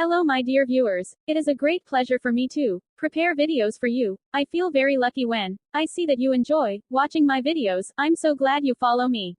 Hello my dear viewers, it is a great pleasure for me to prepare videos for you. I feel very lucky when I see that you enjoy watching my videos. I'm so glad you follow me.